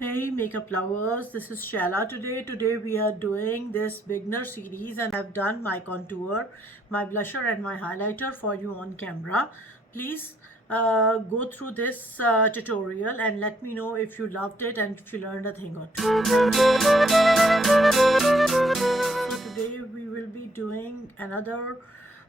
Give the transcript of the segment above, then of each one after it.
Hey makeup lovers, this is Shala today we are doing this beginner series and I've done my contour, my blusher and my highlighter for you on camera. Please go through this tutorial and let me know if you loved it and if you learned a thing or two. So today we will be doing another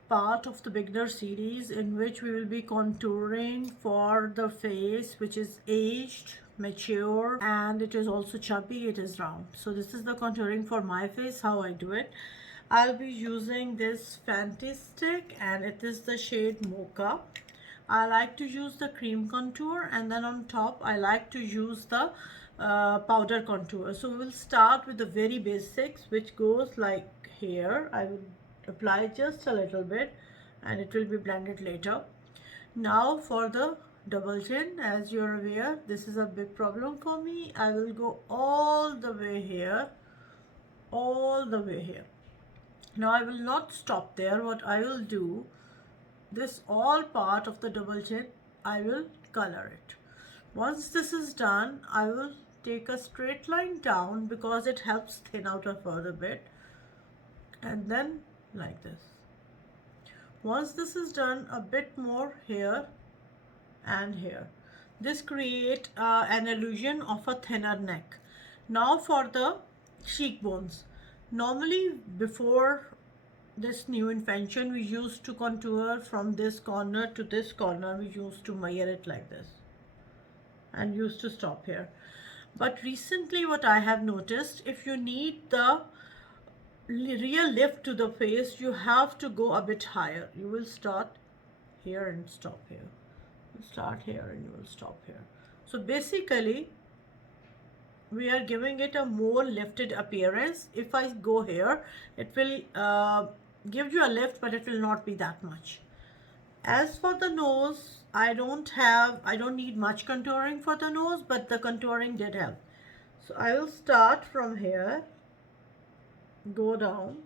part of the beginner series in which we will be contouring for the face which is aged, mature, and it is also chubby, it is round. So this is the contouring for my face, how I do it. I'll be using this Fenty stick and it is the shade Mocha. I like to use the cream contour and then on top I like to use the powder contour. So we'll start with the very basics, which goes like here. I will apply just a little bit and it will be blended later. Now for the double chin, as you're aware, this is a big problem for me. I will go all the way here, all the way here. Now I will not stop there. What I will do, this all part of the double chin, I will color it. Once this is done, I will take a straight line down because it helps thin out a further bit, and then like this. Once this is done, a bit more here and here. This create an illusion of a thinner neck. Now for the cheekbones. Normally before this new invention, we used to contour from this corner to this corner. We used to measure it like this and used to stop here. But recently what I have noticed, if you need the real lift to the face, you have to go a bit higher. You will start here and stop here. You start here and you will stop here. So basically we are giving it a more lifted appearance. If I go here, it will give you a lift, but it will not be that much. As for the nose, I don't need much contouring for the nose, but the contouring did help. So I will start from here, go down,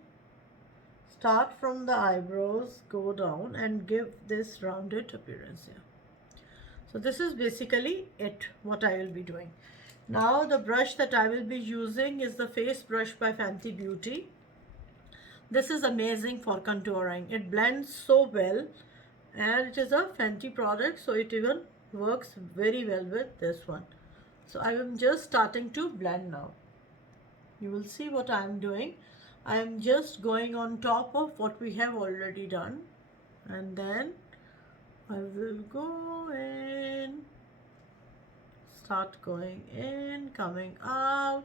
start from the eyebrows, go down and give this rounded appearance here. So this is basically it, what I will be doing. Now the brush that I will be using is the face brush by Fenty Beauty. This is amazing for contouring. It blends so well and it is a Fenty product, so it even works very well with this one. So I am just starting to blend now. You will see what I am doing. I am just going on top of what we have already done, and then I will go in, start going in, coming out,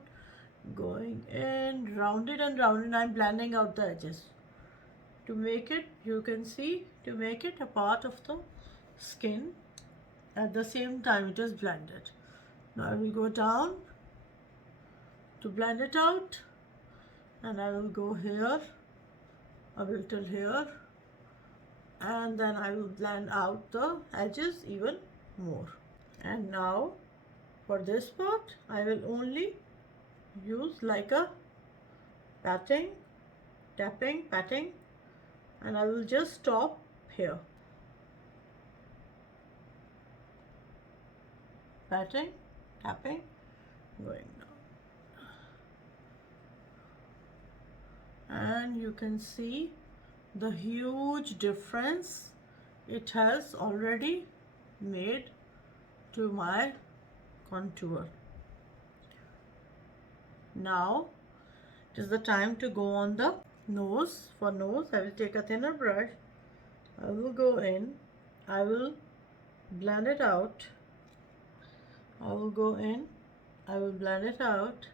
going in, rounded and rounded. I'm blending out the edges to make it, you can see, to make it a part of the skin. At the same time it is blended. Now I will go down to blend it out, and I will go here, a little here, and then I will blend out the edges even more. And now for this part I will only use like a patting, tapping, patting, and I will just stop here. Patting, tapping, going down. And you can see the huge difference it has already made to my contour. Now it is the time to go on the nose. For nose, I will take a thinner brush. I will go in. I will blend it out. I will go in. I will blend it out,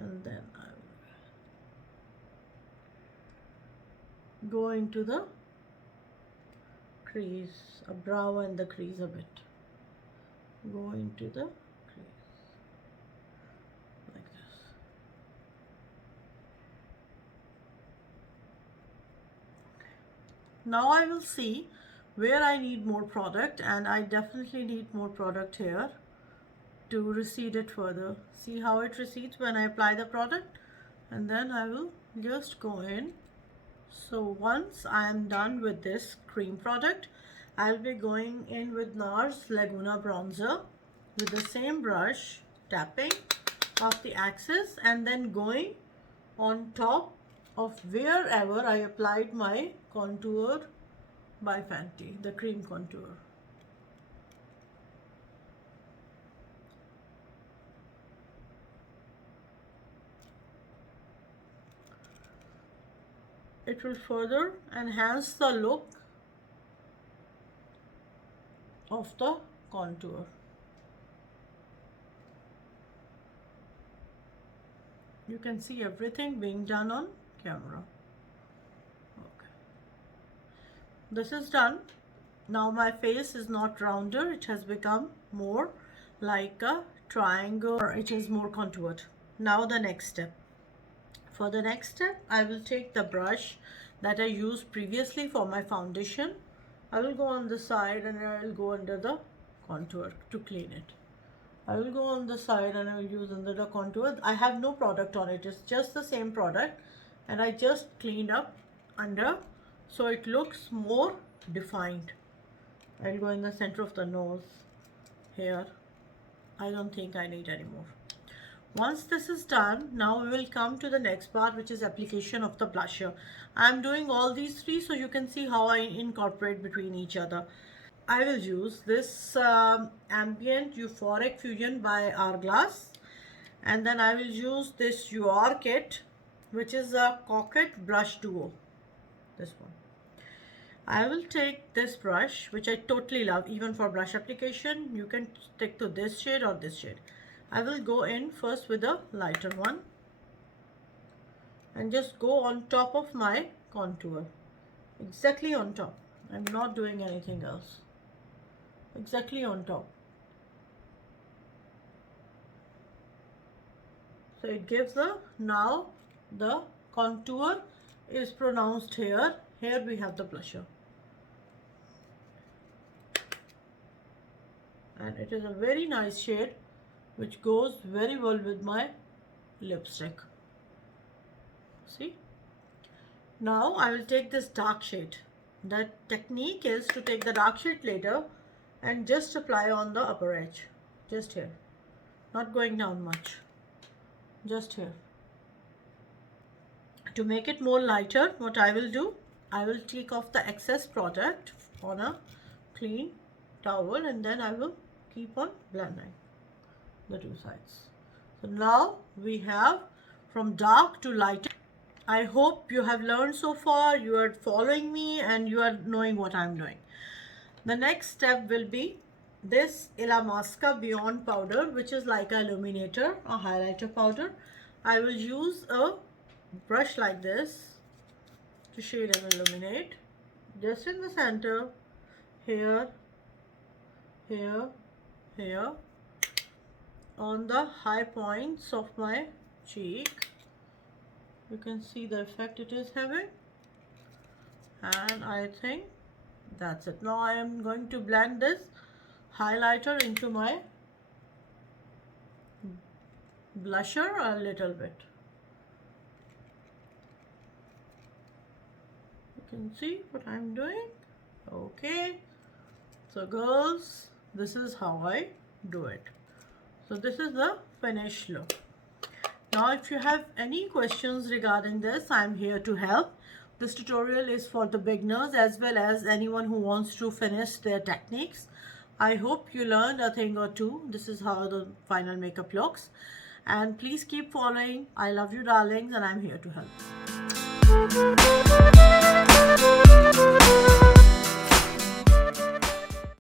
and then I will go into the crease, a brow and the crease a bit. Go into the crease like this. Now I will see where I need more product, and I definitely need more product here to recede it further. See how it recedes when I apply the product, and then I will just go in. So once I am done with this cream product, I'll be going in with NARS Laguna bronzer with the same brush tapping of the axis and then going on top of wherever I applied my contour by Fenty, the cream contour. It will further enhance the look of the contour. You can see everything being done on camera. Okay. This is done. Now my face is not rounder, it has become more like a triangle, or it is more contoured. Now the next step. For the next step, I will take the brush that I used previously for my foundation. I will go on the side and I will go under the contour to clean it. I will go on the side and I will use under the contour. I have no product on it, it's just the same product, and I just cleaned up under so it looks more defined. I will go in the center of the nose here. I don't think I need any more. Once this is done, now we will come to the next part, which is application of the blusher. I am doing all these three so you can see how I incorporate between each other. I will use this Ambient Euphoric Fusion by Hourglass, and then I will use this Your Kit, which is a Coquette Brush Duo, this one. I will take this brush, which I totally love, even for blush application. You can stick to this shade or this shade. I will go in first with a lighter one and just go on top of my contour, exactly on top. I'm not doing anything else. Exactly on top. So it gives now the contour is pronounced here. Here we have the blusher. And it is a very nice shade which goes very well with my lipstick. See? Now I will take this dark shade. The technique is to take the dark shade later and just apply on the upper edge, just here, not going down much, just here. To make it more lighter, what I will do, I will take off the excess product on a clean towel and then I will keep on blending the two sides. So now we have from dark to lighter. I hope you have learned so far, you are following me and you are knowing what I'm doing. The next step will be this Ilamasca Beyond powder, which is like an illuminator, a highlighter powder. I will use a brush like this to shade and illuminate just in the center, here, here, here, on the high points of my cheek. You can see the effect it is having, and I think that's it. Now I am going to blend this highlighter into my blusher a little bit. You can see what I'm doing. Okay, so girls, this is how I do it. So this is the finished look. Now if you have any questions regarding this, I'm here to help. This tutorial is for the beginners as well as anyone who wants to finish their techniques. I hope you learned a thing or two. This is how the final makeup looks. And please keep following. I love you, darlings, and I'm here to help.